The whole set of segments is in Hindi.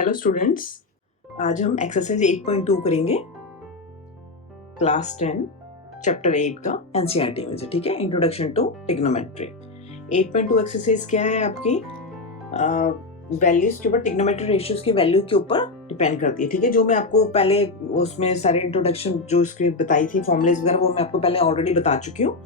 हेलो स्टूडेंट्स, आज हम एक्सरसाइज 8.2 करेंगे क्लास 10 चैप्टर 8 का एनसीईआरटी में से। ठीक है, इंट्रोडक्शन टू ट्रिग्नोमेट्री। 8.2 एक्सरसाइज क्या है आपकी वैल्यूज के ऊपर, ट्रिग्नोमेट्री रेशियोज की वैल्यू के ऊपर डिपेंड करती है। ठीक है, जो मैं आपको पहले उसमें सारे इंट्रोडक्शन जो इसकी बताई थी, फॉर्मुलेज वगैरह, वो मैं आपको पहले ऑलरेडी बता चुकी हूँ,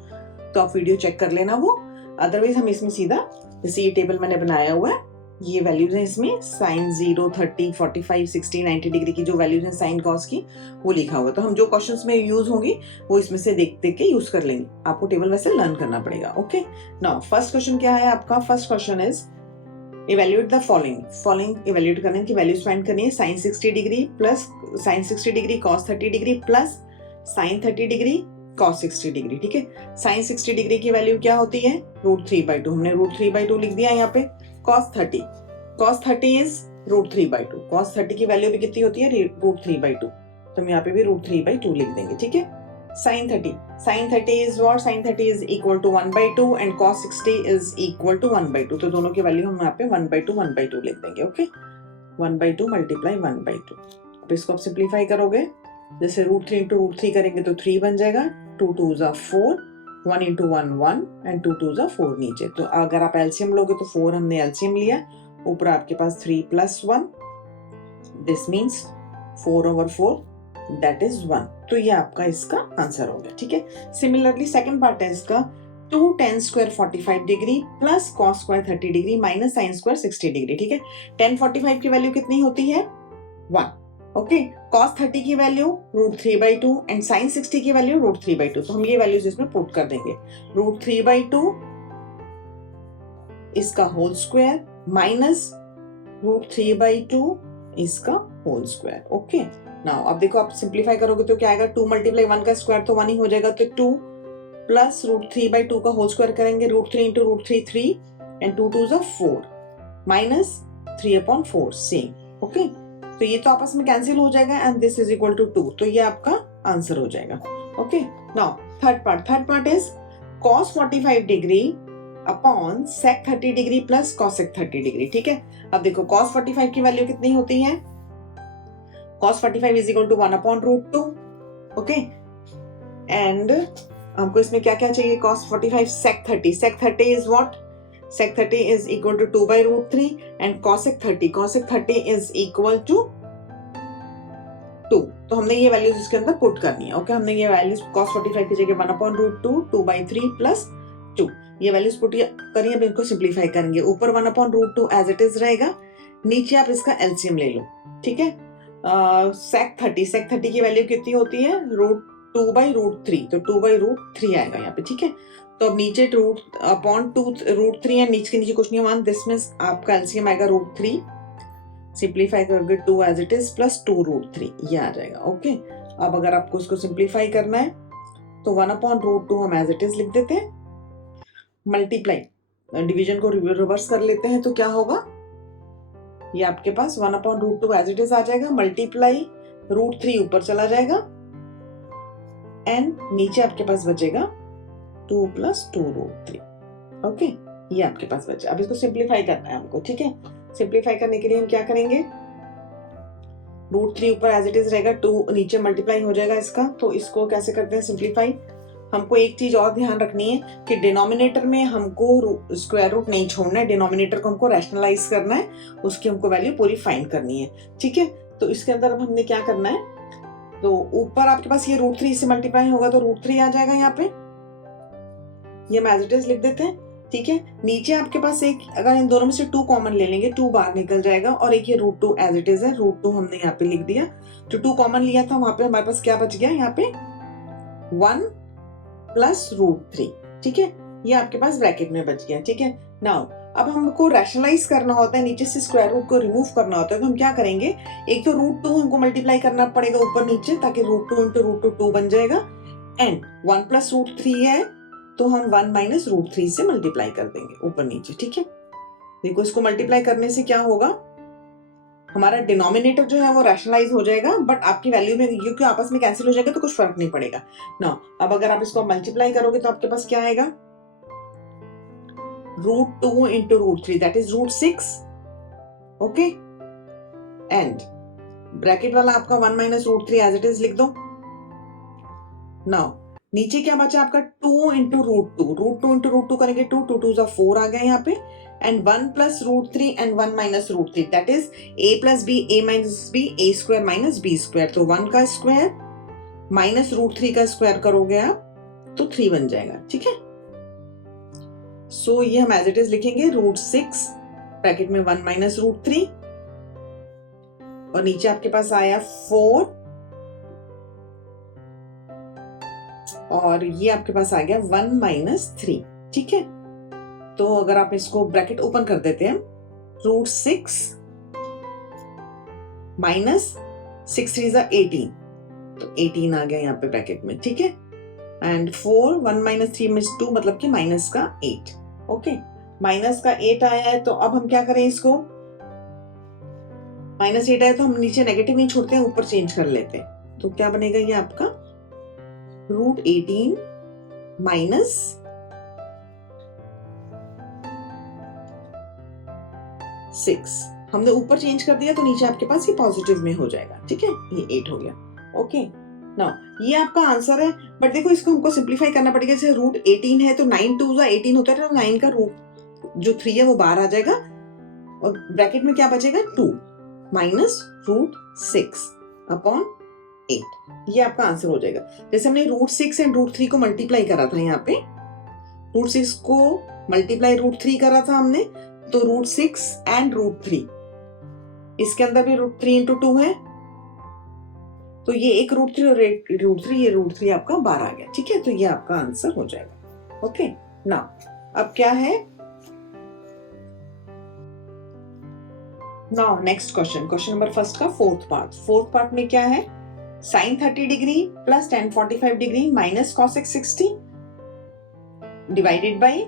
तो आप वीडियो चेक कर लेना वो। अदरवाइज हम इसमें सीधा, जैसे ये टेबल मैंने बनाया हुआ है, ये वैल्यूज हैं इसमें, साइन 0, 30, 45, 60, 90 डिग्री की जो वैल्यूज हैं साइन कॉस की, वो लिखा हुआ है। तो हम जो क्वेश्चंस में यूज होंगी वो इसमें से देख देख के यूज कर लेंगे। आपको टेबल वैसे लर्न करना पड़ेगा। ओके, नाउ फर्स्ट क्वेश्चन क्या है आपका? First question is evaluate the following evaluate करने की वैल्यूज फाइंड करनी है। Sine 60 degree plus sine 60 degree cos 30 degree plus sine 30 degree cos 60 degree. ठीक है, साइन 60 डिग्री की वैल्यू क्या होती है? √3/2। हमने √3/2 लिख दिया यहाँ पे। cos 30 is √3/2। cos 30 की वैल्यू भी कितनी होती है? √3/2। तो हम यहाँ पे भी √3/2 लिख देंगे। ठीक है, sine 30 is what? Sine 30 is equal to 1/2 and cos 60 is equal to 1/2। तो दोनों की वैल्यू हम यहाँ पे 1/2 लिख देंगे। Okay, 1/2 multiply 1/2। अब इसको आप सिंप्लीफाई करोगे, जैसे √3 इंटू √3 करेंगे तो 3 बन जाएगा। 2 2s are 4, 1 into 1 1 and 2 2s are 4 नीचे। तो अगर आप एलसीएम लोगे तो 4 हमने एलसीएम लिया, ऊपर आपके पास 3 plus 1, this means 4/4, that is 1। तो ये आपका इसका आंसर हो गया। ठीक है, सिमिलरली सेकंड पार्ट है इसका, 2 tan square 45 degree plus cos square 30 degree minus sine square 60 degree. ठीक है, tan 45 की वैल्यू कितनी होती है? 1। ओके, cos 30 की वैल्यू √3/2 एंड sin 60 की वैल्यू √3/2। तो हम ये वैल्यूज इसमें पुट कर देंगे। √3/2 इसका होल स्क्वायर माइनस √3/2 इसका होल स्क्वायर। ओके, नाउ अब देखो, आप सिंप्लीफाई करोगे तो क्या आएगा? 2 मल्टीप्लाई 1 का स्क्वायर तो 1 ही हो जाएगा, तो 2 प्लस √3/2 का होल स्क्वायर करेंगे, √3 into √3 3 and 2 2s are 4 minus 3/4 same. Okay, तो ये तो आपस में कैंसिल हो जाएगा and this is equal to 2। तो ये आपका आंसर हो जाएगा। Okay, now third part is cos 45 degree upon sec 30 degree plus cosec 30 degree. ठीक है, अब देखो cos 45 की वैल्यू कितनी होती है? cos 45 is equal to 1/√2। Okay, and हमको इसमें क्या क्या चाहिए? cos 45 sec 30 is what? sec 30 is equal to 2/√3 and cosec 30 is equal to 2। तो हमने ये वैल्यूज इसके अंदर पुट करनी है। ओके, हमने ये वैल्यूज cos 45 की जगह 1/√2, 2/3 प्लस 2 ये वैल्यूज पुट करिए। अब इनको सिंप्लीफाई करेंगे, ऊपर 1/√2 एज इट इज रहेगा, नीचे आप इसका एलसीएम ले लो। ठीक है, sec 30 की वैल्यू कितनी होती है? √2/√3, तो 2/√3 आएगा यहाँ पे। ठीक है, तो अब नीचे √3 है, नीचे के नीचे कुछ नहीं, 1, दिस मींस आपका एलसीएम आएगा √3, सिंप्लीफाई करोगे 2 एज इट इज प्लस 2√3, ये आ जाएगा। ओके, अब अगर आपको इसको सिंप्लीफाई करना है तो 1/√2 हम एज इट इज लिख देते हैं, मल्टीप्लाई डिवीजन को रिवर्स कर लेते हैं, तो क्या होगा? ये आपके पास 1/√2 एज इट इज आ जाएगा, मल्टीप्लाई √3 ऊपर चला जाएगा एंड नीचे आपके पास बचेगा 2 प्लस 2√3। ओके, ये आपके पास बचा। अब इसको सिंप्लीफाई करना है हमको। ठीक है, सिंप्लीफाई करने के लिए हम क्या करेंगे? √3 ऊपर एज इट इज रहेगा, 2 नीचे मल्टीप्लाई हो जाएगा इसका। तो इसको कैसे करते हैं सिंप्लीफाई? हमको एक चीज और ध्यान रखनी है कि डिनोमिनेटर में हमको स्क्वायर रूट नहीं छोड़ना है, डिनोमिनेटर को हमको रैशनलाइज करना है, उसकी हमको वैल्यू पूरी फाइंड करनी है। ठीक है, तो इसके अंदर अब हमने क्या करना है? तो ऊपर आपके पास ये √3 से मल्टीप्लाई होगा तो √3 आ जाएगा यहाँ पे, ये हम एज इट इज लिख देते हैं। ठीक है, नीचे आपके पास एक, अगर इन दोनों में से 2 कॉमन ले लेंगे, 2 बाहर निकल जाएगा, और एक ये √2 एज इट इज है, √2 हमने यहाँ पे लिख दिया। तो 2 कॉमन लिया था, वहां पे हमारे पास क्या बच गया? यहाँ पे 1 प्लस √3। ठीक है, ये आपके पास ब्रैकेट में बच गया। ठीक है, नाउ अब हमको रैशनलाइज करना होता है, नीचे से स्क्वायर रूट को रिमूव करना होता है, तो हम क्या करेंगे? एक तो √2 हमको मल्टीप्लाई करना पड़ेगा ऊपर नीचे, ताकि √2 इंटू √2 2 बन जाएगा, एंड 1 प्लस √3 है तो हम 1 माइनस √3 से मल्टीप्लाई कर देंगे ऊपर नीचे। ठीक है, देखो इसको मल्टीप्लाई करने से क्या होगा? हमारा डिनोमिनेटर जो है वो रैशनलाइज हो जाएगा, बट आपकी वैल्यू में क्योंकि आपस में कैंसिल हो जाएगा तो कुछ फर्क नहीं पड़ेगा ना। अब अगर आप इसको मल्टीप्लाई करोगे तो आपके पास क्या आएगा? √2 into √3, that is √6. Okay, and bracket वाला आपका 1 minus root 3 as it is लिख दो। नाउ नीचे क्या बचा आपका 2 into root 2, root 2 into root 2 करेंगे 2, 2 2 जा 4 आ गया यहाँ पे, and 1 plus root 3 and 1 minus root 3 that is a plus B a minus B a square minus b square. तो 1 का स्क्वायर माइनस रूट 3 का स्क्वायर करोगे आप तो 3 बन जाएगा, ठीक है। सो ये हम एज इट इज लिखेंगे रूट 6 ब्रैकेट में 1 माइनस रूट 3 और नीचे आपके पास आया 4 और ये आपके पास आ गया 1 माइनस 3, ठीक है। तो अगर आप इसको ब्रैकेट ओपन कर देते हैं, रूट 6 माइनस 6 3 जा 18, तो 18 आ गया यहाँ पे ब्रैकेट में, ठीक है। एंड 4 1 माइनस 3 में 2 मतलब कि माइनस का 8, ओके। माइनस का 8 आया है तो अब हम क्या करें, इसको माइनस 8 आया तो हम नीचे नेगेटिव नहीं छोड़ते हैं, ऊपर चेंज कर लेते हैं। तो क्या बनेगा ये आपका रूट 18 माइनस 6, हमने ऊपर चेंज कर दिया तो नीचे आपके पास ये पॉजिटिव में हो जाएगा, ठीक है। ये 8 हो गया, ओके। नाउ ये आपका आंसर है, बट देखो इसको हमको सिंप्लीफाई करना पड़ेगा। जैसे रूट 18 है तो 9 2 जा 18 होता है, तो 9 का रूट जो 3 है वो बाहर आ जाएगा और ब्रैकेट में क्या बचेगा 2 माइनस रूट 6 अपॉन 8, ये आपका आंसर हो जाएगा। जैसे हमने रूट 6 एंड रूट 3 को मल्टीप्लाई करा था, यहाँ पे रूट 6 को मल्टीप्लाई रूट 3 करा था हमने, तो रूट 6 एंड रूट 3, इसके अंदर भी रूट 3 इंटू 2 है, तो ये एक रूट 3 और रूट 3, ये रूट 3 आपका 12 आ गया, ठीक है। तो ये आपका आंसर हो जाएगा, ओके। नाउ अब क्या है, now next question, question number first का फोर्थ पार्ट में क्या है, sine 30 degree plus tan 45 degree minus cosec 60 divided by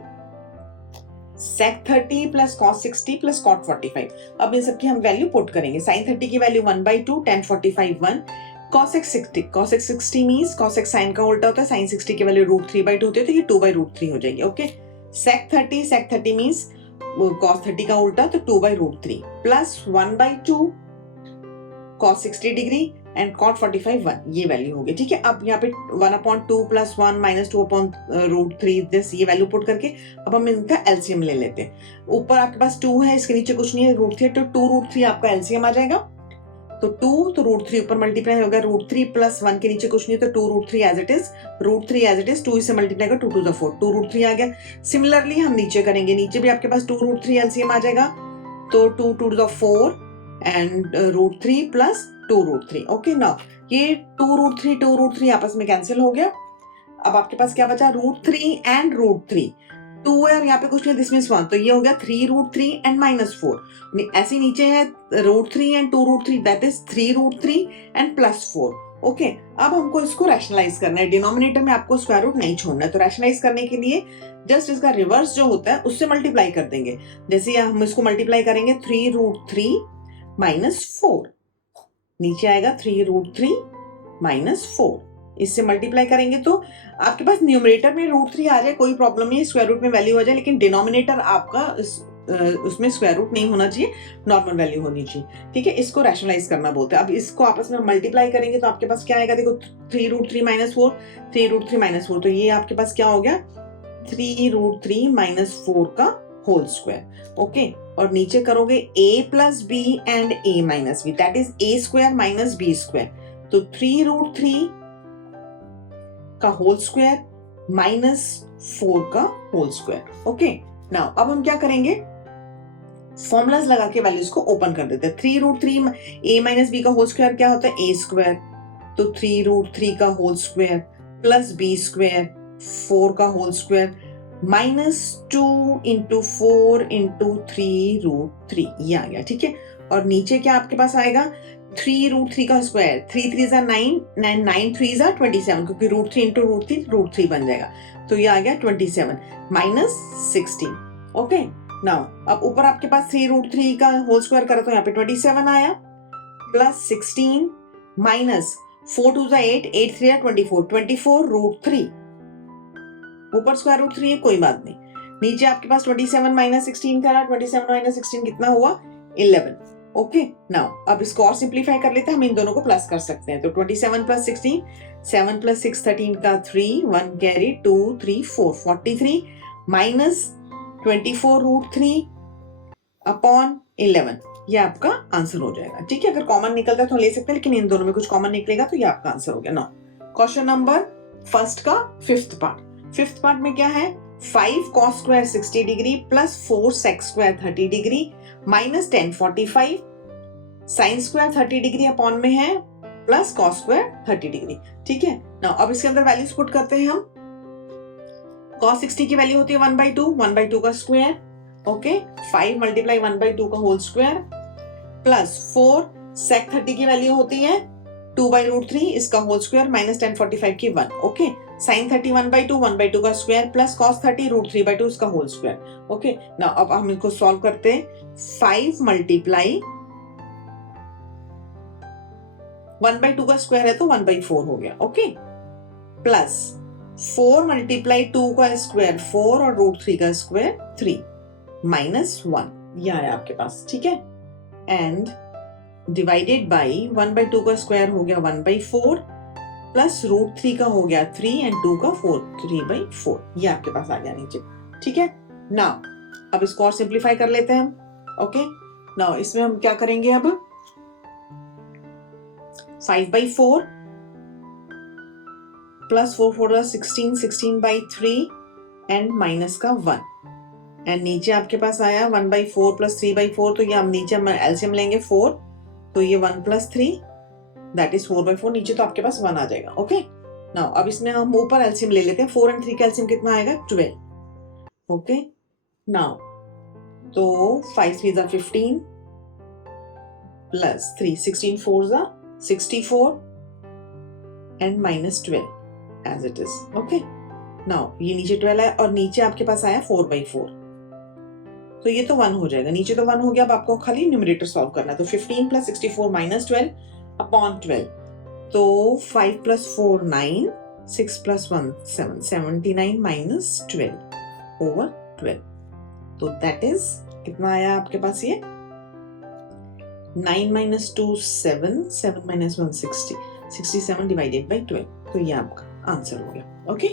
sec 30 plus cos 60 plus cot 45। अब इन सबकी हम वैल्यू पुट करेंगे। sin 30 की value 1/2, tan 45 1, cosec 60 means cosec sin का उल्टा होता है, sin 60 की वैल्यू √3/2 होती है, तो ये 2/√3 हो जाएगी, ओके। sec 30 मींस cos 30 का उल्टा, तो 2/√3 plus 1/2 cos 60 degree and cot 45 1, ये वैल्यू होगी, ठीक है। अब यहाँ पे 1/2 प्लस 1 माइनस 2/√3 दिस, ये वैल्यू पुट करके अब हम इनका एलसीएम ले लेते हैं। ऊपर आपके पास 2 है, इसके नीचे कुछ नहीं है, √3, तो 2√3 आपका एलसीएम आ जाएगा। तो 2 तो √3 ऊपर मल्टीप्लाई होगा, √3 प्लस 1 के नीचे कुछ नहीं, तो 2√3 as it is, √3 as it is, 2 इससे मल्टीप्लाई कर 2 2 4, 2√3 आ गया। सिमिलरली हम नीचे करेंगे, नीचे भी आपके पास 2√3 एलसीएम आ जाएगा, तो 2 2 4 एंड √3 प्लस 2√3, ओके। नाउ ये 2√3 आपस में कैंसिल हो गया। अब आपके पास क्या बचा, √3 एंड √3, 2 है और यहाँ पे कुछ नहीं, दिस मींस 1, तो ये हो गया 3√3 एंड -4। ऐसे नीचे है √3 and 2√3 that is 3√3 and +4, okay. अब हमको इसको रैशनलाइज करना है, डिनोमिनेटर में आपको स्क्वायर रूट नहीं छोड़ना है, तो रैशनलाइज करने के लिए जस्ट इसका रिवर्स जो होता है उससे मल्टीप्लाई कर देंगे। जैसे हम इसको मल्टीप्लाई करेंगे 3√3 -4, नीचे आएगा 3√3 -4, इससे मल्टीप्लाई करेंगे तो आपके पास न्यूमरेटर में √3 आ जाए, कोई प्रॉब्लम नहीं है, स्क्वायर रूट में वैल्यू आ जाए, लेकिन डिनोमिनेटर आपका उसमें स्क्वायर रूट नहीं होना चाहिए, नॉर्मल वैल्यू होनी चाहिए, ठीक है। इसको रैशनलाइज करना बोलते हैं। अब इसको आपस में मल्टीप्लाई करेंगे तो आपके पास क्या आएगा, देखो 3√3 -4, 3√3 -4, तो ये आपके पास क्या हो गया 3√3 -4 का होल स्क्वायर, ओके। और नीचे करोगे a plus B and a minus B, that is a square minus B square, तो 3√3 का होल स्क्वायर -4 का होल स्क्वायर, ओके। नाउ अब हम क्या करेंगे, फॉर्मूलाज लगा के वैल्यूज को ओपन कर देते हैं। 3√3 a माइनस बी का होल स्क्वायर क्या होता है, a स्क्वायर, तो 3√3 का whole square plus b square 4 का होल स्क्वायर -2 इंटू 4 इंटू 3√3, ये आ गया, ठीक है। और नीचे क्या आपके पास आएगा 3√3 का स्क्वायर, 3 3 जा 9, 9 3 जा 27, क्योंकि √3 इंटू √3 बन जाएगा, तो ये आ गया 27 -16, ओके। नाउ अब ऊपर आपके पास 3√3 का होल स्क्वायर करा तो यहाँ पे 27 आया, प्लस 16 माइनस 4 2 जा 8, 8 3 जा 24 ऊपर स्क्वायर रूट 3 है, कोई बात नहीं। नीचे आपके पास 27 -16 करा, 27 -16 कितना हुआ 11, ओके, नाउ अब इसको और सिंप्लीफाई कर लेते हैं, हम इन दोनों को प्लस कर सकते हैं। तो 27 प्लस 16, 7 प्लस 6 13 का 3, 1 कैरी 2 3 4, 43 माइनस 24 रूट 3 अपॉन 11, ये आपका आंसर हो जाएगा। ठीक है, अगर कॉमन निकलता है तो ले सकते हैं, लेकिन इन दोनों में कुछ कॉमन निकलेगा तो ये आपका आंसर हो गया। नाउ क्वेश्चन नंबर फर्स्ट का फिफ्थ पार्ट में क्या है, 5 cos square 60 degree plus 4 sec square 30 degree minus 10 45 sine square 30 degree upon में है प्लस कॉस स्क्वायर 30 डिग्री। ठीक है, नाउ अब इसके अंदर वैल्यूज पुट करते हैं हम। cos 60 की वैल्यू होती है 1/2 का स्क्वायर, ओके, 5 मल्टीप्लाई 1/2 का होल स्क्वायर प्लस 4 sec 30 की वैल्यू होती है 2/√3 इसका होल स्क्वायर माइनस 10 45 की 1, ओके, साइन 30 1/2 का स्क्वायर प्लस कॉस 30 √3/2 इसका होल स्क्वायर, ओके। नाउ अब हम इसको सॉल्व करते हैं। 5 मल्टीप्लाई 1/2 का स्क्वायर है तो 1/4 हो गया, ओके, प्लस 4 मल्टीप्लाई 2 का स्क्वायर 4 और √3 का स्क्वायर 3 माइनस 1, ये आया आपके पास। ठीक है, एंड डिवाइडेड बाई 1/2 का स्क्वायर हो गया 1/4 प्लस √3 का हो गया 3 एंड 2 का 4, 3/4, ये आपके पास आ गया नीचे। ठीक है, नाउ अब इसको और सिंप्लीफाई कर लेते हैं हम। ओके, नाउ इसमें हम क्या करेंगे, अब 5/4 प्लस 4 4 16, 16/3 एंड माइनस का 1, एंड नीचे आपके पास आया 1/4 प्लस 3/4, तो ये हम नीचे एलसीएम लेंगे 4, तो ये 1 प्लस 3 दैट इज 4/4, नीचे तो आपके पास 1 आ जाएगा। ओके, नाउ अब इसमें हम ऊपर एलसीएम ले लेते हैं। 4 एंड 3 का एलसीएम कितना आएगा, 12। ओके, नाउ तो 5 3 15 plus 3 16 4 64 and minus 12 as it is. Okay, now ये नीचे 12 है और नीचे आपके पास आया 4/4, तो ये तो 1 हो जाएगा, नीचे तो 1 हो गया। अब आपको खाली न्यूमरेटर सॉल्व करना है, तो 15 प्लस 64 माइनस 12 अपॉन 12, तो 5 प्लस 4 9, 6 प्लस 1 7, 79 माइनस 12 ओवर 12, तो दैट इज कितना आया आपके पास, ये 9 माइनस 2 7, 7 माइनस 1 60, 67 डिवाइडेड बाई 12, तो ये आपका आंसर हो गया। ओके,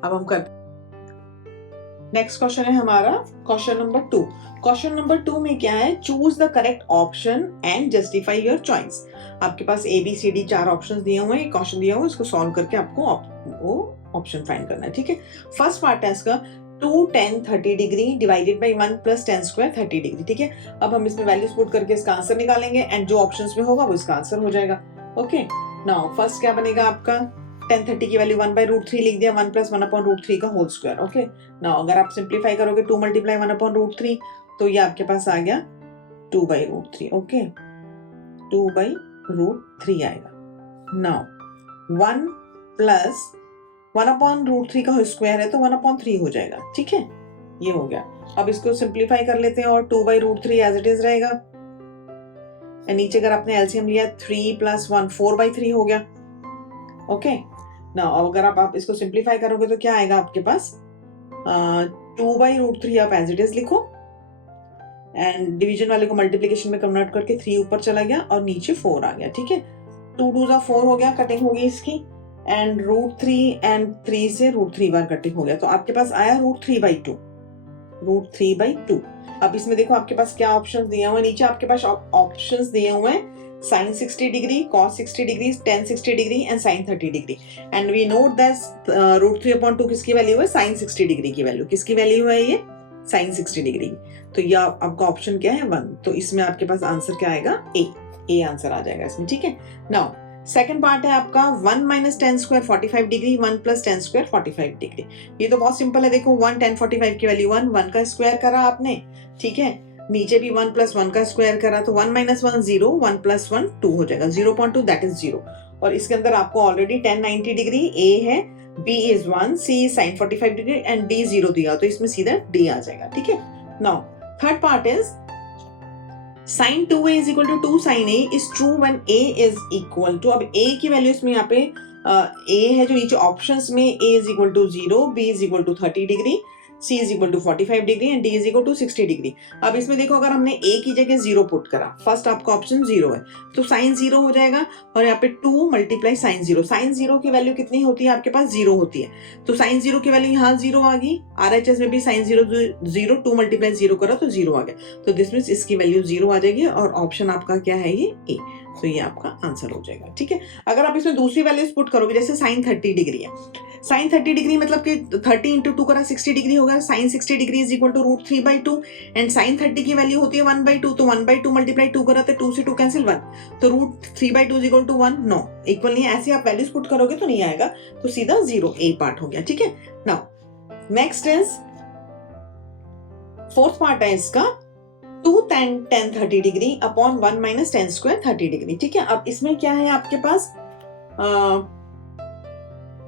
अब हम कर नेक्स्ट क्वेश्चन है हमारा क्वेश्चन नंबर 2। क्वेश्चन नंबर 2 में क्या है, choose the correct option and justify your choice. आपके पास ABCD 4 ऑप्शंस दिए हुए हैं, क्वेश्चन दिया हुआ है, इसको सॉल्व करके आपको वो ऑप्शन फाइंड करना है। ठीक है, फर्स्ट पार्ट है इसका 2 10 30 degree divided by 1 plus 10 square 30 degree. ठीक है, अब हम इसमें वैल्यूज पुट करके इसका आंसर निकालेंगे एंड जो ऑप्शंस में होगा वो इसका आंसर हो जाएगा। ओके, नाउ फर्स्ट क्या बनेगा आपका, 10 30 की वैल्यू 1/√3 लिख दिया, 1 प्लस 1/√3 का होल स्क्वायर। ओके, नाउ अगर आप सिंप्लीफाई करोगे 2 मल्टीप्लाई 1/√3, तो ये आपके पास आ गया 2/√3। ओके, 2/√3 आएगा। नाउ 1 प्लस 1/√3 का स्क्वायर है तो 1/3 हो जाएगा। ठीक है, ये हो गया। अब इसको सिंप्लीफाई कर लेते हैं और 2/√3 एज इट इज रहेगा, नीचे अगर आपने एलसीएम लिया 3 प्लस 1 4/3 हो गया। ओके, नाउ अगर आप इसको सिंप्लीफाई करोगे तो क्या आएगा आपके पास, 2/√3 आप एज इट इज लिखो एंड डिवीजन वाले को मल्टीप्लिकेशन में कन्वर्ट करके 3 ऊपर चला गया और नीचे 4 आ गया। ठीक है, 2 2 4 हो गया, कटिंग होगी इसकी, एंड √3 एंड 3 से √3 बार कटिंग हो गया, तो आपके पास आया √3/2। अब इसमें देखो आपके पास क्या ऑप्शंस दिए हुए हैं, नीचे आपके पास ऑप्शंस दिए हुए हैं sin 60 degree, cos 60 degree, tan 60 degree and sin 30 degree, and we note that √3/2 किसकी वैल्यू है, sin 60 डिग्री की वैल्यू। किसकी वैल्यू है ये, sin 60 डिग्री, तो ये आपका ऑप्शन क्या है 1, तो इसमें आपके पास आंसर क्या आएगा, ए आंसर आ जाएगा इसमें। ठीक है, नाउ सेकंड पार्ट है आपका 1 minus 10 square 45 degree, 1 plus 10 square 45 degree. ये तो बहुत सिंपल है, देखो 1 10 45 की वैल्यू 1 का स्क्वायर करा आपने। ठीक है, नीचे भी 1 प्लस 1 का स्क्वायर करा, तो 1 माइनस 1 0, 1 प्लस 1 2 हो जाएगा, 0.2 दैट इज 0। और इसके अंदर आपको ऑलरेडी 10 90 डिग्री ए है, B is 1, C sine 45 degree and D 0 दिया, तो इसमें सीधा डी आ जाएगा। ठीक है, now third part is sin 2a is equal to 2 sin a is true when a is equal to, अब a की वैल्यू इसमें यहाँ पे a है जो नीचे ऑप्शंस में, a is equal to 0, b is equal to 30 degree, C is equal to 45 degree and D is equal to 60 degree. अब इसमें देखो अगर हमने A की जगह 0 पुट करा, फर्स्ट आपका ऑप्शन 0 है तो साइन 0 हो जाएगा और यहाँ पे 2 मल्टीप्लाई साइन 0। साइन 0 की वैल्यू कितनी होती है आपके पास? 0 होती है, तो साइन 0 की वैल्यू यहाँ 0 आ गई। RHS में भी साइन 0 0, 2 मल्टीप्लाई 0 करा तो 0 आ गया, तो दिस मीन्स इसकी वैल्यू 0 आ जाएगी और ऑप्शन आपका क्या है? ये A। तो ये आपका आंसर हो जाएगा। ठीक है, अगर आप इसमें दूसरी वैल्यूज पुट करोगे, जैसे साइन 30 डिग्री है, साइन 30 डिग्री मतलब कि 30 इंटू 2 करा 60 डिग्री होगा। Sine 60 degree is equal to root 3/2 and sine 30 की वैल्यू होती है 1/2, तो 1/2 मल्टीप्लाई 2 करा तो 2 से 2 कैंसिल 1, तो root 3/2 is equal to 1। No, equal नहीं है, ऐसे आप वैल्यूज पुट करोगे तो नहीं आएगा, तो सीधा 0 A पार्ट हो गया। ठीक है, now next is fourth part है इसका 2 tan 30 degree upon 1 minus tan square 30 degree. ठीक है, अब इसमें क्या है आपके पास?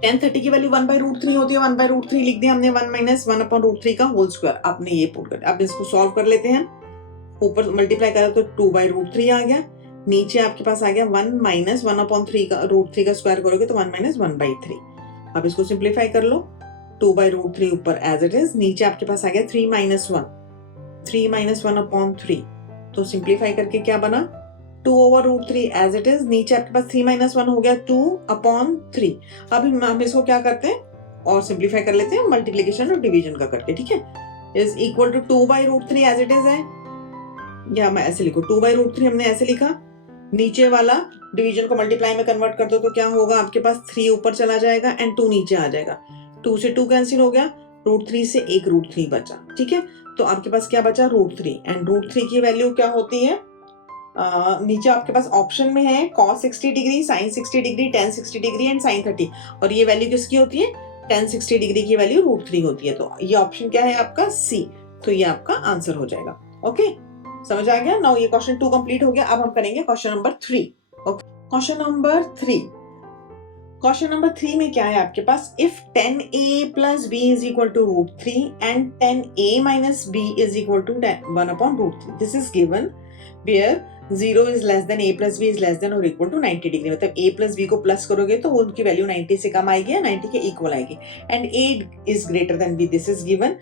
tan 30 की वैल्यू 1/√3 होती है, 1/√3 लिख दिया हमने, 1 माइनस 1/√3 का होल स्क्वायर आपने ये पुट कर। अब इसको सॉल्व कर लेते हैं, ऊपर मल्टीप्लाई करा तो 2/√3 आ गया, नीचे आपके पास आ गया 1 माइनस 1/3 का √3 का स्क्वायर करोगे तो 1 माइनस 1/3। अब इसको सिंप्लीफाई कर लो, 2/√3 ऊपर एज इट इज, नीचे आपके पास आ गया 3 माइनस 1/3, तो सिंप्लीफाई करके क्या बना? 2/√3 एज इट इज, नीचे आपके पास 3 माइनस 1 हो गया 2/3। अब हम इसको क्या करते हैं और सिंप्लीफाई कर लेते हैं मल्टीप्लीकेशन और डिवीजन का करके। ठीक है, is equal to 2/√3 as it is है, या मैं ऐसे लिखूं 2/√3 हमने ऐसे लिखा, नीचे वाला डिवीजन को मल्टीप्लाई में कन्वर्ट कर दो तो क्या होगा आपके पास? 3 ऊपर चला जाएगा एंड 2 नीचे आ जाएगा, 2 से 2 कैंसिल हो गया, √3 से एक √3 बचा। ठीक है, तो आपके पास क्या बचा? √3 एंड √3 की वैल्यू क्या होती है? नीचे आपके पास ऑप्शन में है cos 60 degree, sin 60 degree, tan 60 degree and sin 30, और ये वैल्यू किसकी होती है? tan 60 डिग्री की वैल्यू √3 होती है, तो ये ऑप्शन क्या है आपका? C। तो ये आपका आंसर हो जाएगा। ओके, समझ आ गया? नाउ ये क्वेश्चन 2 कंप्लीट हो गया। अब हम करेंगे question number 3। Okay, question number 3 में क्या है आपके पास? If 10a plus b is equal to √3 and 10a minus b is equal to 1/√3, this is given where 0 is less than a plus b is less than or equal to 90 degree. मतलब a plus b को प्लस करोगे तो उनकी वैल्यू 90 से कम आएगी या 90 के इक्वल आएगी, and a is greater than b, this is given।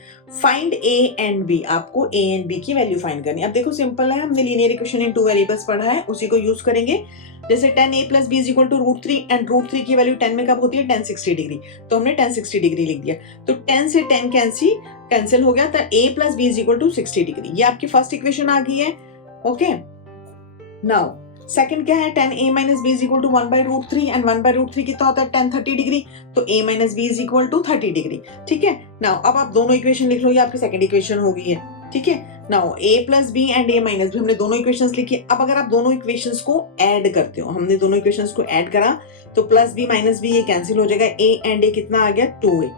Find a and b, आपको a and b की वैल्यू फाइंड करनी है। अब देखो सिंपल है, हमने लीनियर इक्वेशन इन 2 वेरिएबल्स पढ़ा है, उसी को यूज करेंगे। जैसे 10a plus b is equal to √3 and √3 की वैल्यू 10 में कब होती है? tan 60 डिग्री, तो हमने tan 60 डिग्री लिख दिया, तो 10 से 10 कैंसिल हो गया, तो a plus b is equal to 60 degree. ये आपकी फर्स्ट इक्वेशन आ गई है। ओके, नाउ सेकंड क्या है? 10a minus b is equal to 1/√3 and 1/√3 कितना होता है? tan 30 डिग्री, तो a minus b is equal to 30 degree. ठीक है, नाउ अब आप दोनों इक्वेशन लिख लो, ये आपकी सेकंड इक्वेशन हो गई है। ठीक है, now a plus b and a minus b, हमने दोनों इक्वेशंस लिखी। अब अगर आप दोनों इक्वेशंस को ऐड करते हो, हमने दोनों इक्वेशंस को ऐड करा तो प्लस b माइनस b ये कैंसिल हो जाएगा, a एंड a कितना आ गया? 2a।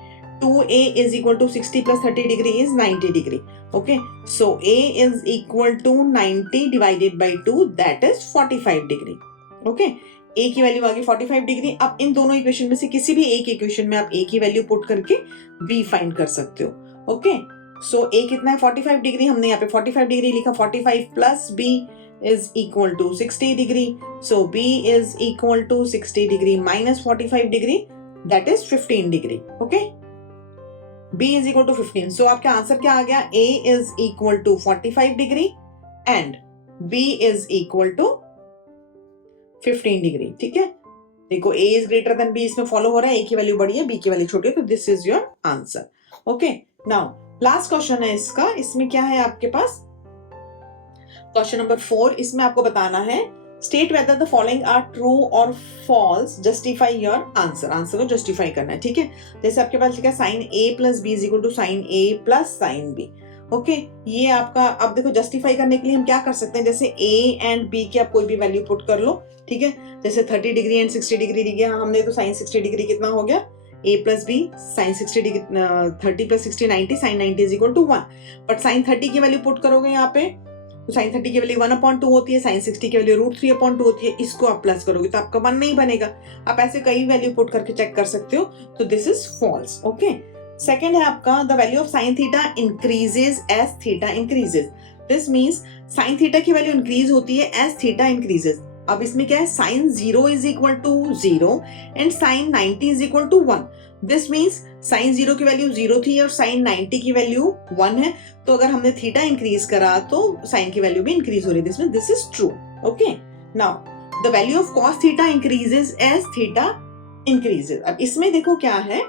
2a is equal to 60 plus 30 degree is 90 degree. Okay, so a is equal to 90 divided by 2, that is 45 degree. Okay, a की वैल्यू आ गई 45 डिग्री। अब इन दोनों इक्वेशन में से किसी भी एक इक्वेशन में आप a की वैल्यू पुट करके b फाइंड कर सकते हो। ओके, सो a कितना है? 45 डिग्री, हमने यहाँ पे 45 डिग्री लिखा, 45 plus b is equal to 60 degree, so b is equal to 60 degree minus 45 degree, that is 15 degree. Okay, b is equal to 15, so आपका आंसर क्या आ गया? a is equal to 45 degree and b is equal to 15 degree. ठीक है, देखो a is greater than b इसमें फॉलो हो रहा है, a की वैल्यू बड़ी है, b की वैल्यू छोटी है, तो this is your answer. Okay, now last question है इसका, इसमें क्या है आपके पास? क्वेश्चन नंबर 4, इसमें आपको बताना है state whether the following are true और false, justify your answer. Answer को जस्टिफाई करना है। ठीक है, जैसे आपके पास लिखा sine a plus B is equal to sine a plus sine b। Okay, ये आपका, अब देखो जस्टिफाई करने के लिए हम क्या कर सकते हैं, जैसे a एंड b की आप कोई भी वैल्यू पुट कर लो। ठीक है, जैसे 30 डिग्री एंड 60 डिग्री लिख गया हमने, तो साइन 60 डिग्री कितना हो गया? a plus B sine 60 degree, 30 plus 60 90, sine 90 is equal to 1। But sine 30 की वैल्यू पुट करोगे यहाँ पे, तो साइन 30 की वैल्यू 1/2 होती है, साइन 60 की वैल्यू √3/2 होती है, इसको आप प्लस करोगे तो आपका 1 नहीं बनेगा। आप ऐसे कई वैल्यू पुट करके चेक कर सकते हो, तो this is false. Okay, second है आपका the value of sine theta increases as theta increases. This means sine theta की वैल्यू इंक्रीज होती है एज थीटा इंक्रीजेस। अब इसमें क्या है? Sine 0 is equal to 0 and sine 90 is equal to 1। This means sine 0 की वैल्यू 0 थी और साइन 90 की वैल्यू 1 है, तो अगर हमने थीटा इंक्रीज करा तो साइन की वैल्यू भी इंक्रीज हो रही है, this is true. Okay, now the value of cos theta increases as theta increases. अब इसमें देखो क्या है,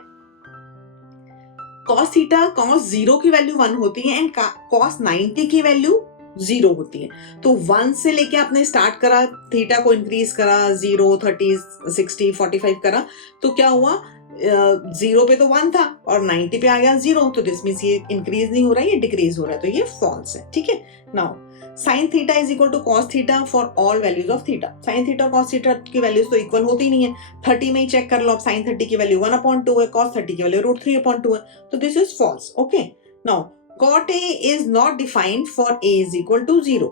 cos थीटा cos 0 की वैल्यू 1 होती है एंड cos 90 की वैल्यू 0 होती है. तो 1 से लेके आपने स्टार्ट करा, थीटा को इंक्रीज करा, 0, 30, 60, 45 करा, तो क्या हुआ, 0 पे तो 1 था और 90 पे आ गया 0, तो दिस मींस ये इंक्रीज नहीं हो रहा है, ये डिक्रीज हो रहा है, तो ये फॉल्स है. ठीक है. Now sine theta is equal to cos theta for all values of theta. Sine theta और कॉस थीटा की वैल्यूज तो इक्वल होती नहीं है. 30 में ही चेक कर लो, अब साइन 30 की वैल्यू 1/2 है, कॉस 30 की वैल्यू √3/2 है, तो this is false. Okay, now cot A is not defined for A is equal to 0.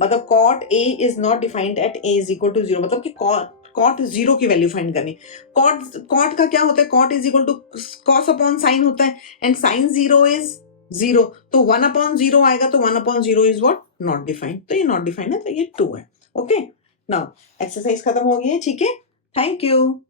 मतलब cot A is not defined at A is equal to 0, मतलब कि cot 0 की वैल्यू फाइंड करनी. cot का क्या होता है, cot is equal to cos upon sine होता है एंड साइन 0 इज 0, तो 1/0 आएगा, तो 1/0 इज व्हाट, नॉट डिफाइंड. तो ये नॉट डिफाइंड है, तो ये 2 है. ओके, नाउ एक्सरसाइज खत्म हो गई है. ठीक है, थैंक यू.